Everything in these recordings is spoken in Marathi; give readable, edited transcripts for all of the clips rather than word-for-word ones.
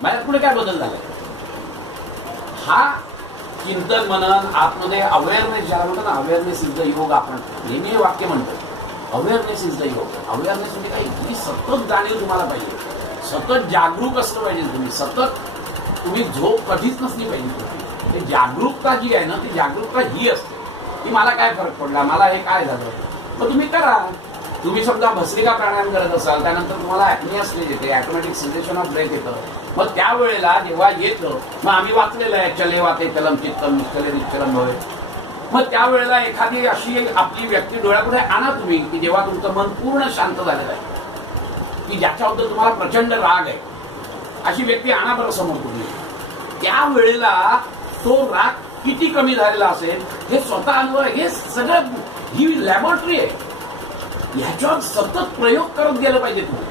माझ्यात पुढे काय बदल झालाय? हा चिंतन मनन आतमध्ये अवेअरनेस, ज्याला म्हणतो ना अवेअरनेस इज द योग, आपण नेहमी हे वाक्य म्हणतो अवेअरनेस इज द योग. अवेअरनेस म्हणजे काय? ही सतत जाणीव तुम्हाला पाहिजे, सतत जागरूक असलं पाहिजे तुम्ही, सतत तुम्ही झोप कधीच नसली पाहिजे. ते जागरूकता जी आहे ना, ती जागरूकता ही असते की मला काय फरक पडला, मला हे काय झालं, मग तुम्ही करा. तुम्ही समजा भस्त्रिका प्राणायाम करत असाल, त्यानंतर तुम्हाला ऍपनिया स्टेज येते, ऑटोमॅटिक सेन्सेशन ऑफ ब्रेथ येतं. मग त्यावेळेला जेव्हा येतं, मग आम्ही वाचलेलं आहे चले वाते चलम चित्तम निश्चले निश्चलम होय. मग त्यावेळेला एखादी अशी आपली व्यक्ती डोळ्यापुढे आणा तुम्ही की जेव्हा तुमचं मन पूर्ण शांत झालेलं आहे, की ज्याच्याबद्दल तुम्हाला प्रचंड राग आहे, अशी व्यक्ती आणा बरं समोर तुम्ही. त्यावेळेला तो राग किती कमी झालेला असेल हे स्वतः अनुभव, हे सगळं ही लॅबोरेटरी आहे. ह्याच्यावर सतत प्रयोग करत गेलं पाहिजे तुम्ही.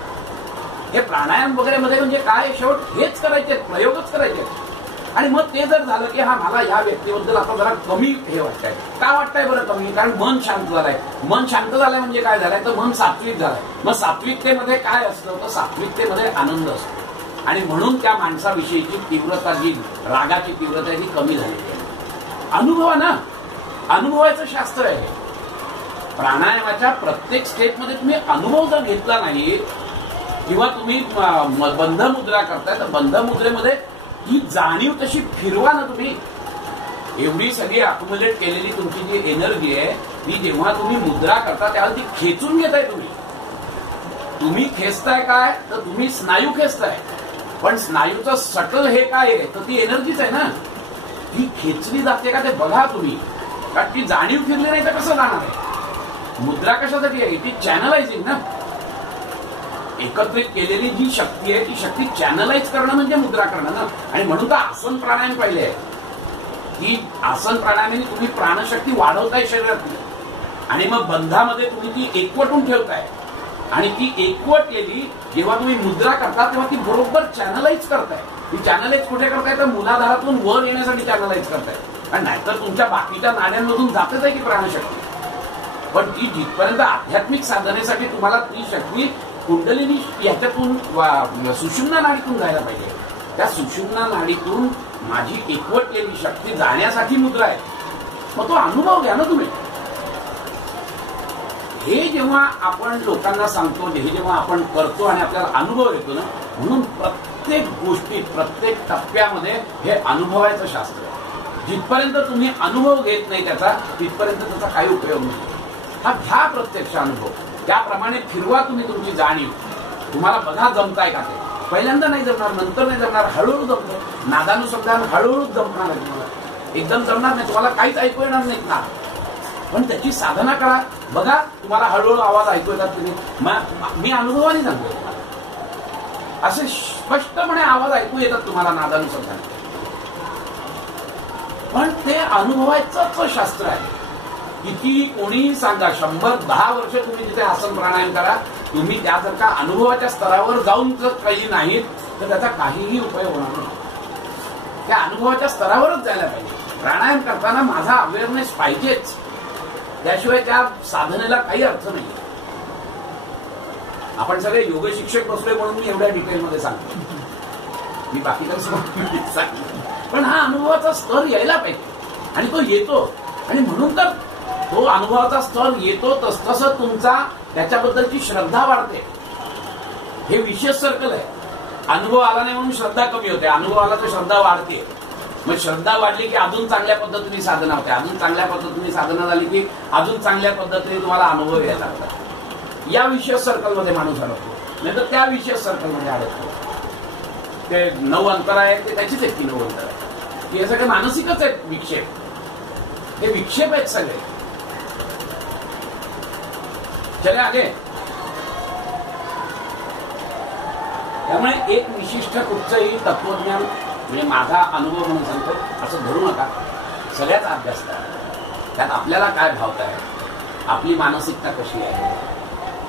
हे प्राणायाम वगैरे मध्ये म्हणजे काय, शेवट हेच करायचे, प्रयोगच करायचे. आणि मग ते जर झालं की हा मला या व्यक्तीबद्दल आता जरा कमी हे वाटतंय, का वाटतंय बरं कमी? कारण मन शांत झालंय. मन शांत झालंय म्हणजे काय झालंय, तर मन सात्विक झालंय. मग सात्विकतेमध्ये काय असतं, तर सात्विकतेमध्ये आनंद असतो. आणि म्हणून त्या माणसाविषयीची तीव्रता, जी रागाची तीव्रता ही कमी झालेली आहे. अनुभवा ना, अनुभवाचं शास्त्र आहे. प्राणायामाच्या प्रत्येक स्टेपमध्ये तुम्ही अनुभव जर घेतला नाही, किंवा तुम्ही बंध मुद्रा करताय, तर बंध मुद्रेमध्ये ही जाणीव तशी फिरवा ना तुम्ही. एवढी सगळी अक्युमुलेट केलेली तुमची जी एनर्जी आहे, ती जेव्हा तुम्ही मुद्रा करता त्यावेळेला ती खेचून घेताय तुम्ही. तुम्ही खेचताय काय, तर तुम्ही स्नायू खेचताय. पण स्नायूचं सटल हे काय आहे, तर ती एनर्जीच आहे ना. ती खेचली जाते का ते बघा तुम्ही. कारण ती जाणीव फिरली नाही तर कसं जाणार आहे. मुद्रा कशासाठी आहे, ती चॅनलायझिंग ना. एकत्रित केलेली जी शक्ती आहे, ती शक्ती चॅनलाइज करणं म्हणजे मुद्रा करणं ना. आणि म्हणून तर आसन प्राणायाम पाहिले आहे. ती आसन प्राणायामाने तुम्ही प्राणशक्ती वाढवताय शरीरातली, आणि मग बंधामध्ये तुम्ही ती एकवटून ठेवताय. आणि ती एकवट केली जेव्हा तुम्ही मुद्रा करता, तेव्हा ती बरोबर चॅनलाइज करताय. ती चॅनलाइज कुठे करताय, तर मूलाधारातून वर येण्यासाठी चॅनलाइज करताय. आणि नाहीतर तुमच्या बाकीच्या नाड्यांमधून जातच आहे की प्राणशक्ती. पण ती जिथपर्यंत आध्यात्मिक साधनेसाठी तुम्हाला ती शक्ती कुंडलिनी ह्याच्यातून सुषुम्ना नाडीतून जायला पाहिजे. त्या सुषुम्ना नाडीतून माझी एकवटलेली शक्ती जाण्यासाठी मुद्रा आहे. मग तो अनुभव घ्या ना तुम्ही. हे जेव्हा आपण लोकांना सांगतो, हे जेव्हा आपण करतो आणि आपल्याला अनुभव येतो ना, म्हणून प्रत्येक गोष्टीत, प्रत्येक टप्प्यामध्ये हे अनुभवायचं शास्त्र आहे. जिथपर्यंत तुम्ही अनुभव घेत नाही त्याचा, तिथपर्यंत त्याचा काही उपयोग नाही. हा घ्या प्रत्यक्ष अनुभव, त्याप्रमाणे फिरवा तुम्ही तुमची जाणीव. तुम्हाला बघा जमताय का ते. पहिल्यांदा नाही जमणार, नंतर नाही जमणार, हळूहळू जमतं. नादानुसंधान हळूहळू जमणार आहे तुम्हाला. एकदम जमणार नाही, तुम्हाला काहीच ऐकू येणार नाहीत ना. पण त्याची साधना करा, बघा तुम्हाला हळूहळू आवाज ऐकू येतात. तुम्ही मी अनुभवाने सांगतो तुम्हाला, असे स्पष्टपणे आवाज ऐकू येतात तुम्हाला नादानुसंधान. पण ते अनुभवायचंच शास्त्र आहे. किती कोणीही सांगा, 100-10 वर्ष तुम्ही तिथे आसन प्राणायाम करा, तुम्ही त्या जर का अनुभवाच्या स्तरावर जाऊन जर काही नाहीत, तर त्याचा काहीही उपयोग होणार नाही. त्या अनुभवाच्या स्तरावरच जायला पाहिजे. प्राणायाम करताना माझा अवेअरनेस पाहिजेच, त्याशिवाय त्या साधनेला काही अर्थ नाही. आपण सगळे योग शिक्षक बसलोय म्हणून मी एवढ्या डिटेलमध्ये सांगतो, मी बाकीच्या सांगतो. पण हा अनुभवाचा स्तर यायला पाहिजे, आणि तो येतो. आणि म्हणून तर तो अनुभवाचा स्तर येतो, तसतसं तुमचा त्याच्याबद्दलची श्रद्धा वाढते. हे विशेष सर्कल आहे. अनुभव आला नाही म्हणून श्रद्धा कमी होते, अनुभव आला तर श्रद्धा वाढते. मग श्रद्धा वाढली की अजून चांगल्या पद्धतीने साधना होते, अजून चांगल्या पद्धतीने साधना झाली की अजून चांगल्या पद्धतीने तुम्हाला अनुभव यायला लागतात. या विशेष सर्कलमध्ये माणूस अडकतो, नाही तर त्या विशेष सर्कलमध्ये अडकतो. ते 9 अंतर आहे, ते त्याचीच एक 9 अंतर आहे. हे सगळे मानसिकच आहेत विक्षेप. हे विक्षेप आहेत सगळे. चले आगे. त्यामुळे एक विशिष्ट कुठचंही तत्वज्ञान म्हणजे माझा अनुभव म्हणून सांगतो असं धरू नका. सगळ्याचा अभ्यास करा. त्यात आपल्याला काय भावत आहे, आपली मानसिकता कशी आहे,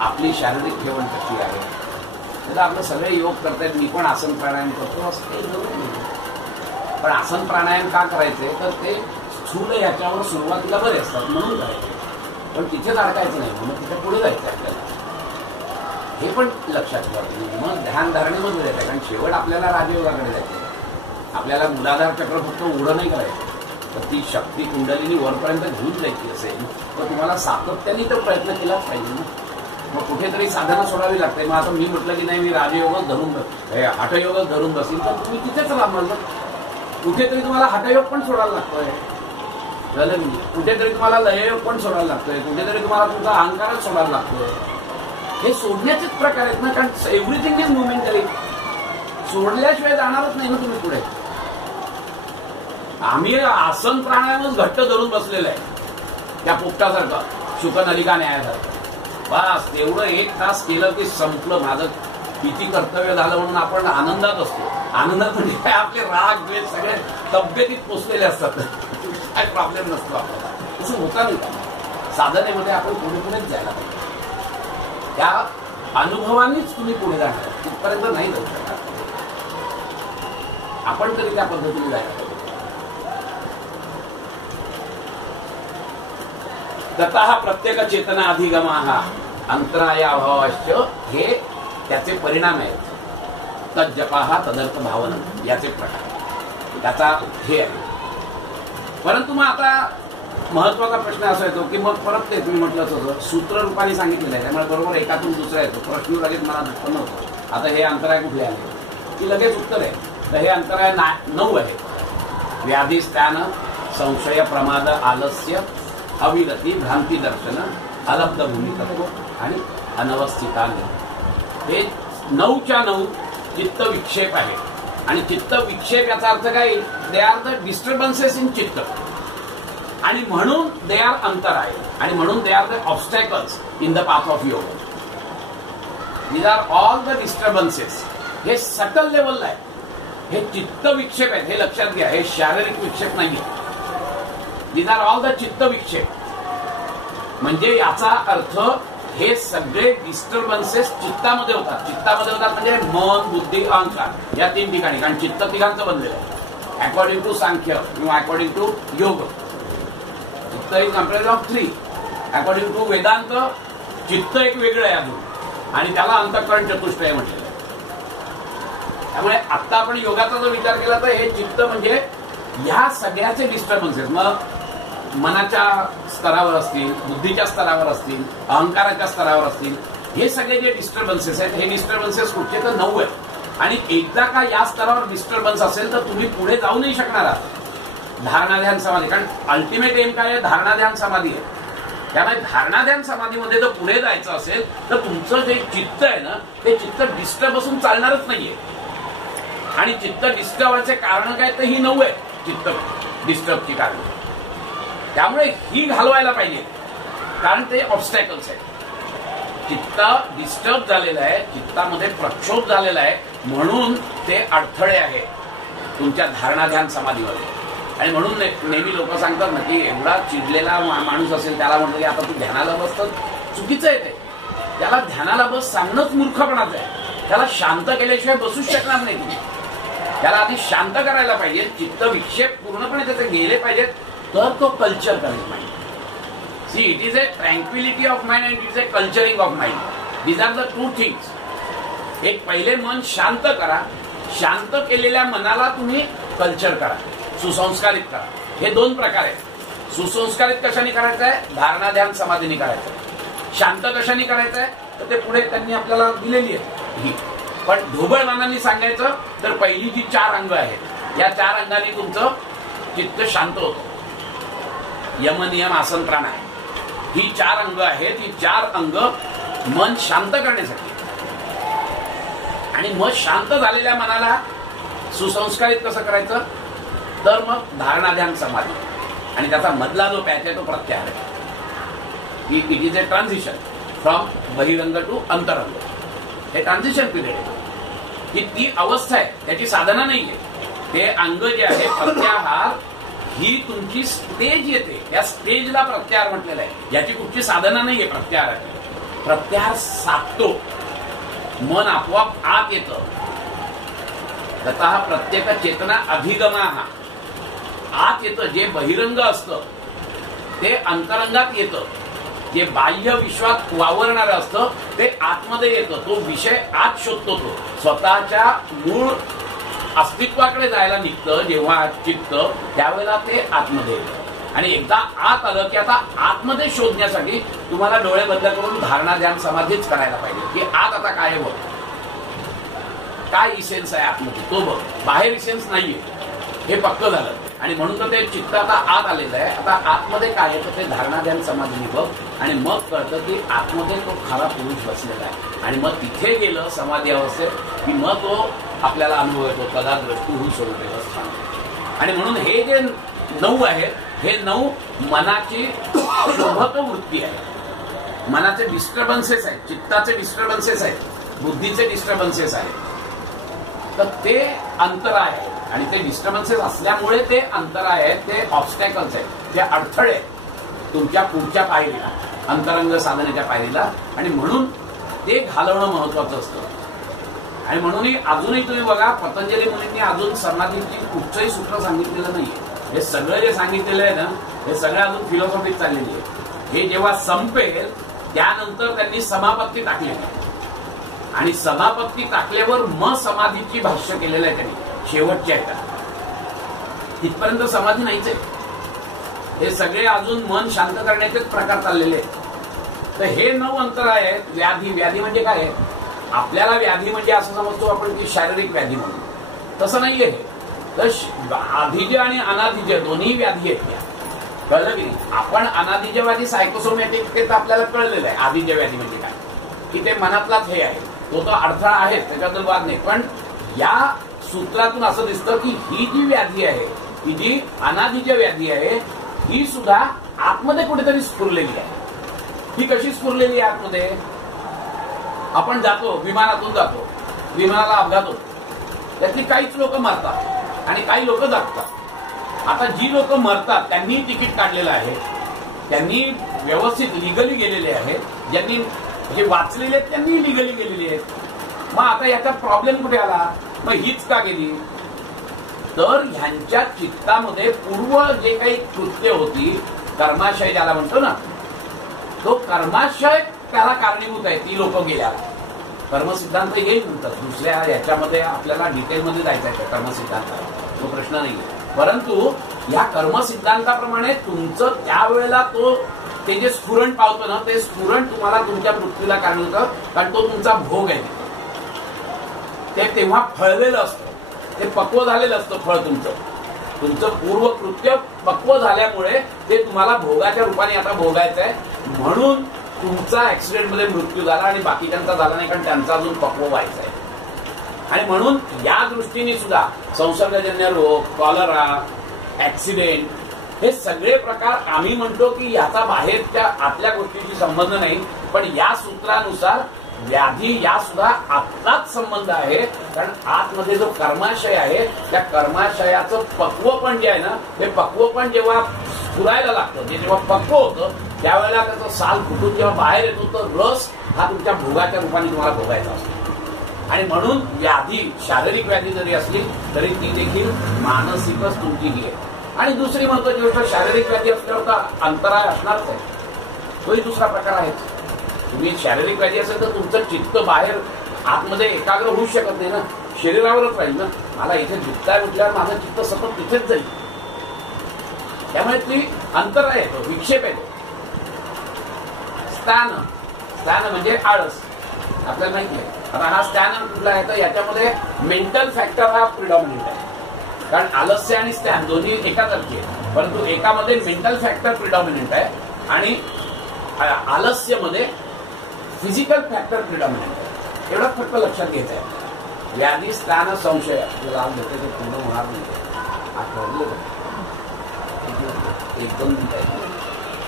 आपली शारीरिक ठेवण कशी आहे. त्याला आपलं सगळे योग करतायत, मी पण आसन प्राणायाम करतो असं काही जरूर नाही. पण आसन प्राणायाम का करायचे, तर ते स्थूल याच्यावर सुरुवातीला बरे असतात म्हणून करायचे. पण तिथेच अडकायचं नाही, म्हणून तिथे पुढे जायचं आपल्याला. हे पण लक्षात ठेवा. मग ध्यान धारणेमधून येते, कारण शेवट आपल्याला राजयोगाकडे जायचं. आपल्याला मूलाधार चक्र फक्त उडं नाही करायचं, तर ती शक्ती कुंडलीनी वरपर्यंत घेऊन जायची असेल तर तुम्हाला सातत्याने तो प्रयत्न केलाच पाहिजे ना. मग कुठेतरी साधना सोडावी लागते. मग आता मी म्हटलं की नाही मी राजयोगच धरून हठयोगच धरून बसील तर तुम्ही तिथेच राहणार. कुठेतरी तुम्हाला हठयोग पण सोडायला लागतोय, झालं मी. कुठेतरी तुम्हाला लययोग पण सोडायला लागतोय, कुठेतरी तुम्हाला तुमचा अहंकारच सोडायला लागतोय. हे सोडण्याचेच प्रकार आहेत ना, कारण एव्हरीथिंग इज मोमेंटरी. सोडल्याशिवाय जाणारच नाही ना तुम्ही पुढे. आम्ही आसन प्राणायामच घट्ट धरून बसलेलं आहे त्या पोपटासारखं, शुकनलिका न्यायासारखं. बस तेवढं 1 तास केलं की संपलं माझं. किती कर्तव्य झालं म्हणून आपण आनंदात असतो. आनंदात म्हणजे काय, आपले राग द्वेष सगळे तब्येतीत पोचलेले असतात, काय प्रॉब्लेम नसतो आपल्याला. तसं होता नाही का साधनेमध्ये. आपण पुढे पुढेच जायला पाहिजे. त्या अनुभवांनीच तुम्ही पुढे जाणार, तिथपर्यंत नाही जाऊ शकणार. आपण तरी त्या पद्धतीने जायला पाहिजे. ततः प्रत्येक चेतना अधिगमा अंतरायाभावाश्च, हे त्याचे परिणाम आहेत. तज्जपा तदर्थ भावना, याचे प्रकार, त्याचा हे आहे. परंतु मग आता महत्वाचा प्रश्न असा येतो की मग परत ते तुम्ही म्हटलं होतं सूत्र रूपाने सांगितलेलं आहे, त्यामुळे बरोबर एकातून दुसरा येतो. प्रश्न लगेच मनात उत्पन्न होतो. आता हे अंतराय कुठले आले की लगेच उत्तर आहे. तर हे अंतराय 9 आहे. व्याधी स्थान संशय प्रमाद आलस्य अविरती भ्रांती दर्शन अलब्ध भूमितत्व आणि अनवस्थिताने, हे 9च्या 9 चित्त विक्षेप आहे. आणि चित्त विक्षेप याचा अर्थ काय, they are the disturbances in चित्त, आणि म्हणून दे आर अंतराय, आणि म्हणून they are the obstacles in the path of yoga. These are all the disturbances. हे सटल लेवलला आहे. हे चित्त विक्षेप आहेत, हे लक्षात घ्या. हे शारीरिक विक्षेप नाहीये. दीज आर ऑल द चित्त विक्षेप. म्हणजे याचा अर्थ हे सगळे डिस्टर्बन्सेस चित्तामध्ये होतात. चित्तामध्ये होतात म्हणजे मन, बुद्धी, अहंकार या 3 ठिकाणी. कारण चित्त तिघांचं बनलेलं आहे. अकॉर्डिंग टू सांख्य किंवा according to Yoga, chitta is comprise of 3. According to Vedanta chitta एक वेगळं आहे अजून, आणि त्याला अंतःकरण चतुष्टय म्हटलेलं आहे. त्यामुळे आता आपण योगाचा जर विचार केला तर हे चित्त म्हणजे ह्या सगळ्याचे डिस्टर्बन्सेस, मग मनाच्या स्तरावर असतील, बुद्धीच्या स्तरावर असतील, अहंकाराच्या स्तरावर असतील, हे सगळे जे डिस्टर्बन्सेस आहेत, हे डिस्टर्बन्सेस कुठचे तर 9 आहेत. आणि एकदा का या स्तरावर डिस्टर्बन्स असेल तर तुम्ही पुढे जाऊ नाही शकणार आहात. धारणा ध्यान समाधी, कारण अल्टिमेट एम काय आहे, धारणा ध्यान समाधी आहे. त्यामुळे धारणा ध्यान समाधीमध्ये जर पुढे जायचं असेल तर तुमचं जे चित्त आहे ना, ते चित्त डिस्टर्ब असून चालणारच नाहीये. आणि चित्त डिस्टर्ब व्हायचे कारण काय, तर ही 9 आहे चित्त डिस्टर्बची कारण. त्यामुळे ही घालवायला पाहिजे, कारण ते ऑब्स्टॅकल्स आहेत. चित्त डिस्टर्ब झालेलं आहे, चित्तामध्ये प्रक्षोभ झालेला आहे, म्हणून ते अडथळे आहे तुमच्या धारणा ध्यान समाधीमध्ये. आणि म्हणून नेहमी लोक सांगतात ना की एवढा चिडलेला माणूस असेल त्याला म्हटलं की आता तू ध्यानाला बस, तर चुकीचं आहे ते. त्याला ध्यानाला बस सांगणंच मूर्खपणाचं आहे. त्याला शांत केल्याशिवाय बसूच शकणार नाही तुम्ही. त्याला आधी शांत करायला पाहिजे. चित्त विक्षेप पूर्णपणे त्याचे गेले पाहिजेत, तर तो कल्चर करेल mind. See, it is a tranquillity of mind and it is a culturing of mind. These are the 2 things. एक पहिले मन शांत करा, शांत केलेल्या मनाला तुम्ही कल्चर करा, सुसंस्कारित करा. हे 2 प्रकार आहेत. सुसंस्कारित कशाने करायचं आहे, धारणा ध्यान समाधीने करायचं आहे. शांत कशाने करायचं आहे, तर ते पुढे त्यांनी आपल्याला दिलेली आहे ही. पण ढोबळ मनाने सांगायचं तर पहिली जी 4 अंग आहेत, या 4 अंगाने तुमचं चित्त शांत होतं. यम, नियम, आसन, प्राणायाम ही 4 अंग आहेत. ही 4 अंग मन शांत करण्यासाठी. आणि मग शांत झालेल्या मनाला सुसंस्कारित कसं करायचं, तर मग धारणा ध्यान समाधी. आणि त्याचा मधला जो पॅच आहे तो प्रत्याहार आहे. It is a transition from बहिरंग टू अंतरंग. हे ट्रान्झिशन पिरियड आहे. ही ती अवस्था आहे, त्याची साधना नाहीये. ते अंग जे आहे प्रत्याहार, ही तुमची स्टेज येते. या स्टेजला प्रत्याहार म्हटलेला आहे. याची कुठची साधना नाहीये प्रत्याहाराची. प्रत्याहार साधतो, मन आपोआप आत येतं. ततः प्रत्येक चेतना अधिगमा आत येतं. जे बहिरंग असतं ते अंतरंगात येतं. जे बाह्य विश्वात वावरणारं असतं ते आतमध्ये येतं, तो विषय आत शोधतो, तो स्वतःच्या मूळ अस्तित्वाकडे जायला निघतं जेव्हा चित्त, त्यावेळेला ते आतमध्ये येतं. आणि एकदा आत आलं की आता आतमध्ये शोधण्यासाठी तुम्हाला डोळे बंद करून धारणा ध्यान समाधीच करायला पाहिजे की आत आता काय बघ, काय इसेन्स आहे आतमध्ये तो बघ, बाहेर इसेन्स नाहीये, हे पक्क झालं. आणि म्हणून तर ते चित्त आता आत आलेलं आहे. आता आतमध्ये काय आहे तर ते धारणा ध्यान समाधीने बघ, आणि मग कळतं की आतमध्ये तो खरा पुरुष बसलेला आहे. आणि मग तिथे गेलं समाधी अवस्थेत की मग तो आपल्याला अनुभव येतो, कदा दृष्टी स्वरूपेव स्थान. आणि म्हणून हे जे 9 आहेत, हे 9 मनाची शोभक वृत्ती आहे, मनाचे डिस्टर्बन्सेस आहेत, चित्ताचे डिस्टर्बन्सेस आहेत, बुद्धीचे डिस्टर्बन्सेस आहेत. तर ते अंतराय आहे, आणि ते डिस्टर्बन्सेस असल्यामुळे ते अंतराय आहेत, ते ऑब्स्टॅकल्स आहेत, ते अडथळे आहेत तुमच्या पुढच्या पायरीला, अंतरंग साधनेच्या पायरीला. आणि म्हणून ते घालवणं महत्वाचं असतं. आणि म्हणून अजूनही तुम्ही बघा, पतंजली मुनींनी अजून समाधीची कुठचंही सूत्र सांगितलेलं नाहीये. हे सगळं जे सांगितलेलं आहे ना, हे सगळं अजून फिलॉसॉफीत चाललेली आहे. हे जेव्हा संपेल त्यानंतर त्यांनी समापत्ती टाकलेली आहे, आणि समापत्ती टाकल्यावर मग समाधीची भाष्य केलेलं आहे त्यांनी शेवटच्या आहे. तिथपर्यंत समाधी नाहीच आहे. हे सगळे अजून मन शांत करण्याचेच प्रकार चाललेले आहेत. तर हे 9 अंतराय आहेत. व्याधी, व्याधी म्हणजे काय आहे? आपल्याला व्याधी म्हणजे असं समजतो आपण की शारीरिक व्याधी म्हणून, तसं नाहीये. तर आधीज आणि अनाधीज दोन्ही व्याधी आहेत त्या, कळलं की नाही? आपण अनाधीजवादी सायकोसोमॅटिक ते तर आपल्याला कळलेलं आहे. आधीज व्याधी म्हणजे काय की ते मनातलाच हे आहे, तो अडथळा आहे, त्याच्याबद्दल वाद नाही. पण या सूत्रातून असं दिसतं की ही जी व्याधी आहे, ही जी अनाधीज व्याधी आहे, ही सुद्धा आतमध्ये कुठेतरी स्फुरलेली आहे. ही कशी स्फुरलेली आहे आतमध्ये? आपण जातो, विमानातून जातो, विमानाला अपघात होतो, त्यातली काहीच लोक मरतात आणि काही लोक जगतात. आता जी लोक मरतात त्यांनी तिकीट काढलेलं आहे, त्यांनी व्यवस्थित लिगली गेलेले आहेत, ज्यांनी जे वाचलेले आहेत त्यांनी लिगली गेलेली आहेत. मग आता याचा प्रॉब्लेम कुठे आला? मग हीच का गेली? तर ह्यांच्या चित्तामध्ये पूर्व जे काही कृत्य होती, कर्माशय ज्याला म्हणतो ना, तो कर्माशय त्याला कारणीभूत आहे. ती लोक गेल्या. कर्मसिद्धांत येईल नंतर दुसऱ्या याच्यामध्ये आपल्याला डिटेलमध्ये जायचं आहे कर्मसिद्धांताला, तो प्रश्न नाही. परंतु या कर्मसिद्धांताप्रमाणे तुमचं त्यावेळेला ते जे स्फुरण पावतं ना, ते स्फुरण तुम्हाला तुमच्या मृत्यूला कारण होतं, कारण तो तुमचा भोग आहे. ते तेव्हा फळलेलं असतं, ते पक्व झालेलं असतं फळ तुमचं पूर्वकृत्य पक्व झाल्यामुळे ते तुम्हाला भोगाच्या रूपाने आता भोगायचं आहे. म्हणून तुमचा ऍक्सिडेंटमध्ये मृत्यू झाला आणि बाकीच्यांचा झाला नाही, कारण त्यांचा अजून पक्व व्हायचा आहे. आणि म्हणून या दृष्टीने सुद्धा संसर्गजन्य रोग, कॉलरा, ऍक्सिडेंट, हे सगळे प्रकार आम्ही म्हणतो की याचा बाहेरच्या आतल्या गोष्टीशी संबंध नाही, पण या सूत्रानुसार व्याधी या सुद्धा आतलाच संबंध आहे. कारण आतमध्ये जो कर्माशय आहे, त्या कर्माशयाचं पक्व पण जे आहे ना, ते पक्व पण जेव्हा स्फुरायला लागतं, ते जेव्हा पक्व होतं त्यावेळेला त्याचं साल फुटून जेव्हा बाहेर येतो, तर रस हा तुमच्या भोगाच्या रूपाने तुम्हाला भोगायचा असतो. आणि म्हणून व्याधी, शारीरिक व्याधी जरी असली तरी ती देखील मानसिकच तुमची ही आहे. आणि दुसरी महत्वाची गोष्ट, शारीरिक व्याधी असल्यावर तर अंतराय असणारच आहे, तोही दुसरा प्रकार आहे. तुम्ही शारीरिक व्याधी असेल तर तुमचं चित्त बाहेर आतमध्ये एकाग्र होऊ शकत नाही ना, शरीरावरच राहील ना. मला इथे दुखताय म्हटल्यावर माझं चित्त सतत तिथेच जाईल. त्यामुळे ती अंतराय येतो, विक्षेप येतो. स्थान म्हणजे आळस, आपल्याला माहिती आहे. आता हा स्थान कुठला आहे तर याच्यामध्ये मेंटल फॅक्टर हा प्रिडॉमिनंट आहे. कारण आलस्य आणि स्थान दोन्ही एकासारखी आहे, परंतु एकामध्ये मेंटल फॅक्टर प्रिडॉमिनंट आहे आणि आलस्यमध्ये फिजिकल फॅक्टर प्रिडॉमिनंट आहे. एवढं फक्त लक्षात घ्यायचं आहे. व्याधी, स्थान, संशय लाल घेते ते पूर्ण होणार नाही. आठवलं 1-2 मिनिटं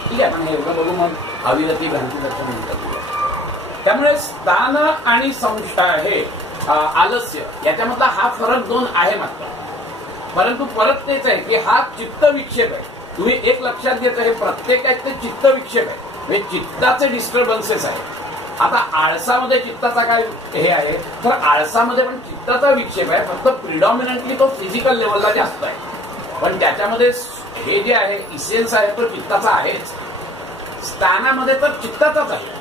ठीक आहे, पण हे एवढं बघू मग अविरती भ्रांती लक्षात मिळतात. त्यामुळे स्थान आणि संशय हे आलस्य याच्यामधला हा फरक 2 आहे मात्र. परंतु परत तेच आहे की हा चित्त विक्षेप आहे. तुम्ही एक लक्षात घ्यायचं, हे प्रत्येकाचे चित्त विक्षेप आहे, हे चित्ताचे डिस्टर्बन्सेस आहे. आता आळसामध्ये चित्ताचा काय हे आहे तर आळसामध्ये पण चित्ताचा विक्षेप आहे, फक्त प्रिडॉमिनंटली तो फिजिकल लेवलला जास्त आहे. पण त्याच्यामध्ये हे जे आहे इसेन्स आहे तो चित्ताचा आहेच. स्थानामध्ये तर चित्ताचाच आहे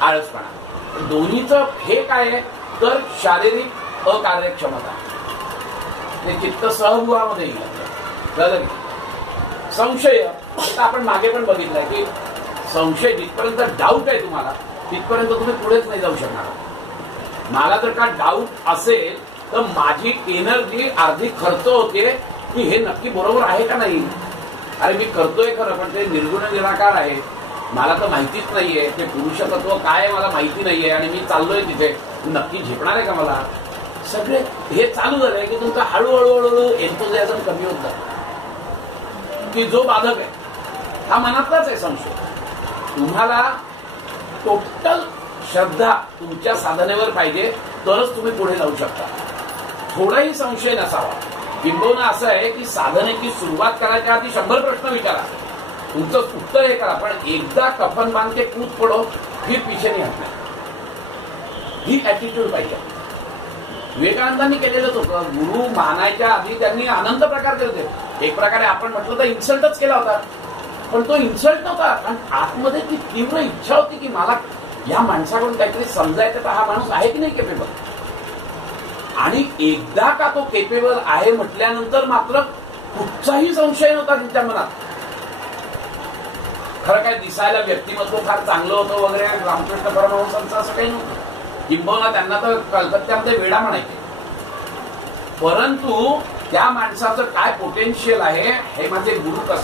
आळसपणा. दोन्हीचं हे काय आहे तर शारीरिक अकार्यक्षमता. ते चित्त सहभुवामध्ये येईल. संशय आता आपण मागे पण बघितलंय की संशय जिथपर्यंत डाऊट आहे तुम्हाला तिथपर्यंत तुम्ही पुढेच नाही जाऊ शकणार. मला जर का डाऊट असेल तर माझी एनर्जी अर्धी खर्च होते की हे नक्की बरोबर आहे का नाही. अरे मी करतोय खरं पण ते निर्गुण निराकार आहे, मला तर माहितीच नाहीये, ते पुरुषतत्व काय आहे मला माहिती नाहीये आणि मी चाललोय तिथे, नक्की झेपणार आहे का मला. सगळे हे चालू झालंय की तुमचा हळूहळू एन्थुझियाझम कमी होत जातो की जो बाधक आहे हा मनातलाच आहे संशय. तुम्हाला टोटल श्रद्धा तुमच्या साधनेवर पाहिजे तरच तुम्ही पुढे जाऊ शकता. थोडाही संशय नसावा. किंबहुना असं आहे की साधनेची सुरुवात करायच्या आधी 100 प्रश्न विचारा, तुमचं उत्तर हे करा, पण एकदा कफन बांध के कूद पडो फिर पीछे नहीं हटना. ही ऍटिट्यूड पाहिजे. विवेकानंदांनी केलेलंच होतं. गुरु मानायच्या आधी त्यांनी अनंत प्रकार केले होते. एक प्रकारे आपण म्हटलं तर इन्सल्टच केला होता, पण तो इन्सल्ट नव्हता, कारण आतमध्ये ती तीव्र इच्छा होती की मला या माणसाकडून काहीतरी समजायचं तर हा माणूस आहे की नाही केपेबल. आणि एकदा का तो केपेबल आहे म्हटल्यानंतर मात्र कुठचाही संशय नव्हता त्यांच्या मनात. खरं काय दिसायला व्यक्तिमत्व फार चांगलं होतं वगैरे, रामकृष्ण परमहंसांचं असं काही नव्हतं. किंबहुना त्यांना तर कलकत्त्यामध्ये वेडा म्हणायचे, परंतु त्या माणसाचं काय पोटेन्शियल आहे हे माझे गुरु कसे